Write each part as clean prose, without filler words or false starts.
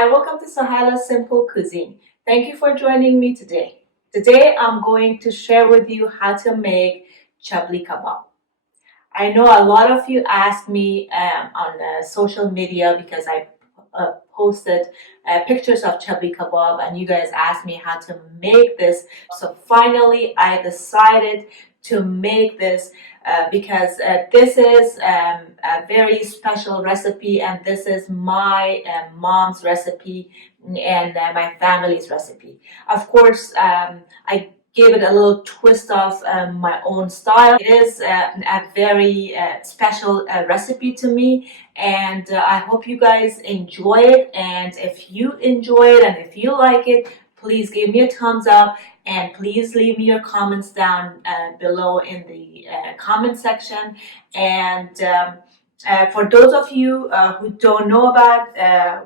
Hi, welcome to Sohaila Simple Cuisine. Thank you for joining me today. Today I'm going to share with you how to make Chabli Kabob. I know a lot of you asked me on social media because I posted pictures of Chabli Kabob and you guys asked me how to make this. So finally I decided to make this because this is a very special recipe, and this is my mom's recipe and my family's recipe. Of course, I gave it a little twist of my own style. It is a very special recipe to me, and I hope you guys enjoy it. And if you enjoy it and if you like it, please give me a thumbs up, and please leave me your comments down below in the comment section. And for those of you who don't know about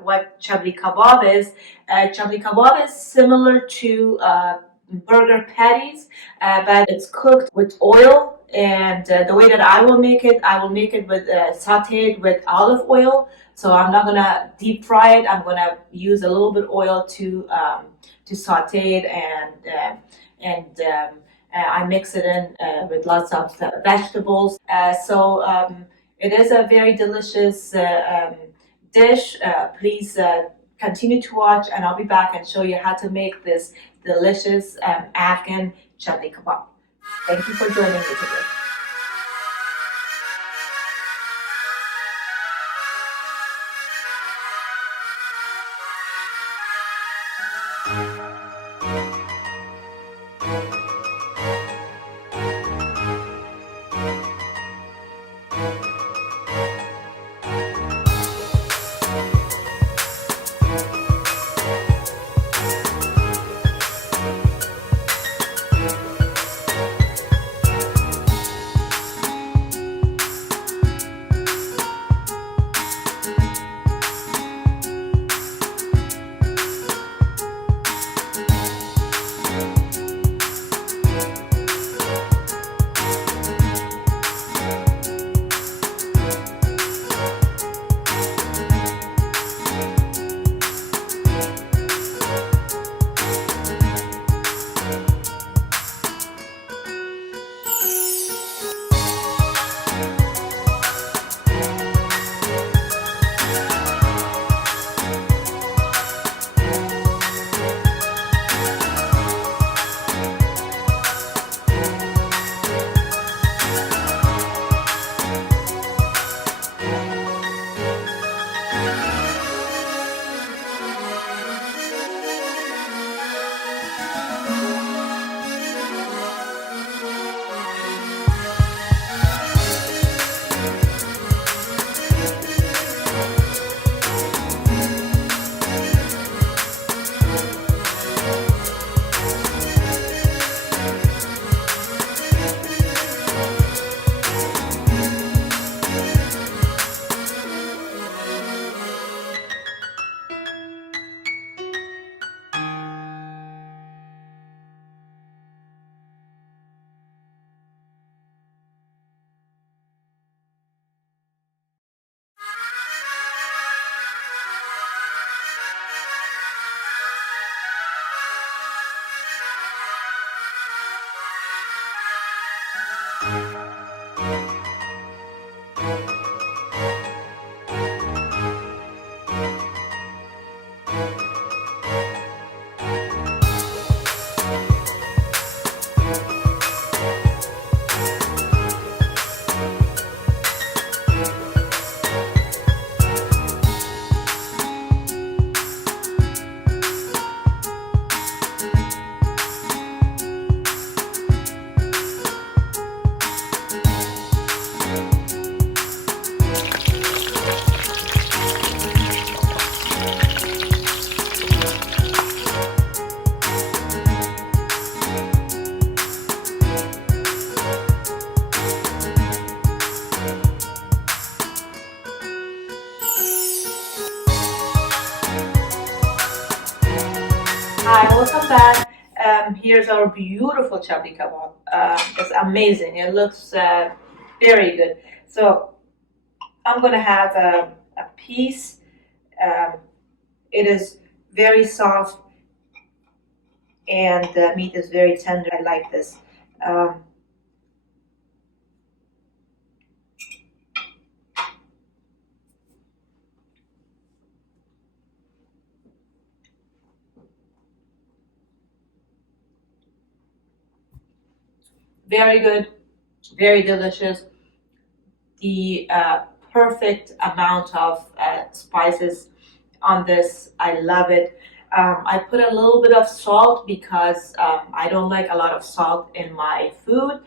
what Chabli Kabob is, Chabli Kabob is similar to burger patties, but it's cooked with oil. And the way that I will make it with sauteed with olive oil. So I'm not gonna deep fry it. I'm gonna use a little bit oil to saute it, and I mix it in with lots of vegetables. It is a very delicious dish. Please continue to watch, and I'll be back and show you how to make this delicious Afghan Chabli Kabob. Thank you for joining me today. Hi, welcome back. Here's our beautiful Chabli Kabob. It's amazing. It looks very good. So I'm gonna have a piece. Um, It is very soft and the meat is very tender. I like this. Um, very good, very delicious. The perfect amount of spices on this. I love it. I put a little bit of salt because I don't like a lot of salt in my food.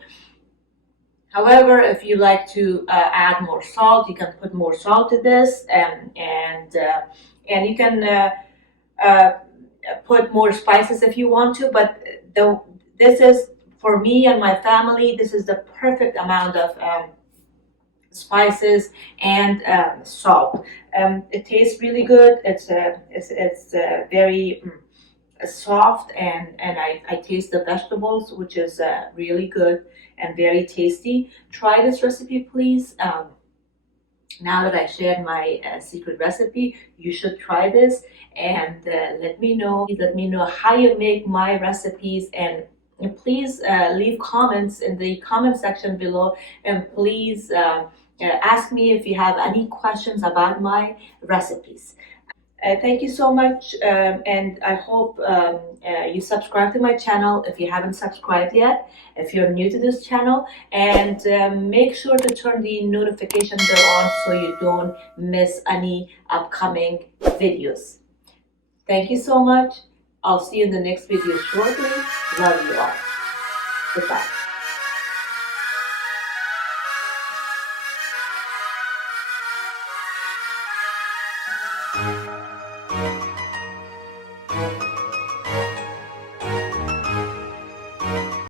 However, if you like to add more salt, you can put more salt to this, and you can uh, put more spices if you want to. But the this is for me and my family. This is the perfect amount of spices and salt. It tastes really good. It's very soft, and I taste the vegetables, which is really good and very tasty. Try this recipe, please. Now that I shared my secret recipe, you should try this and let me know. Let me know how you make my recipes, and please leave comments in the comment section below, and please ask me if you have any questions about my recipes. Thank you so much, and I hope you subscribe to my channel if you haven't subscribed yet, if you're new to this channel, and make sure to turn the notification bell on so you don't miss any upcoming videos. Thank you so much. I'll see you in the next video shortly. Love you all. Goodbye.